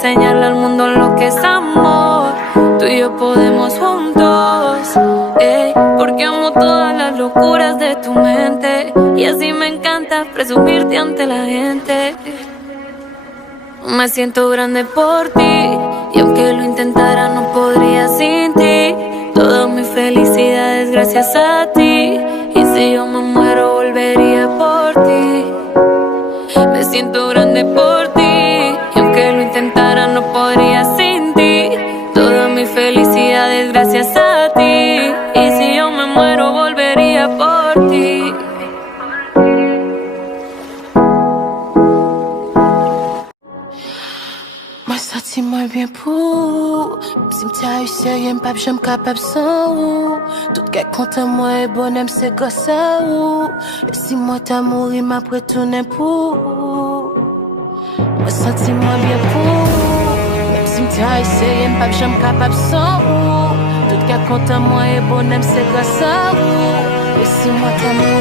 enseñarle al mundo lo que es amor. Tú y yo podemos juntos, porque amo todas las locuras de tu mente. Y así me encanta presumirte ante la gente. Me siento grande por ti, y aunque lo intentara no podría sin ti. Toda mi felicidad es gracias a ti, y si yo me muero volvería por ti. Me siento grande por ti, y aunque lo intentara no podría sin ti. Toda mi felicidad es gracias a ti, y si yo me muero volvería por ti. Moi senti moi bien pour Cimetière sérieux, m'pap j'aime capable sans ou Tout qu'à content moi et bonhomme c'est gosse à ou Laisse-moi t'amour, il m'a retourné pour Moi senti moi bien pour Même cimetière sérieux, m'pap j'aime capable sans ou Tout qu'à content moi et bonhomme c'est gosse à ou Laisse-moi t'amour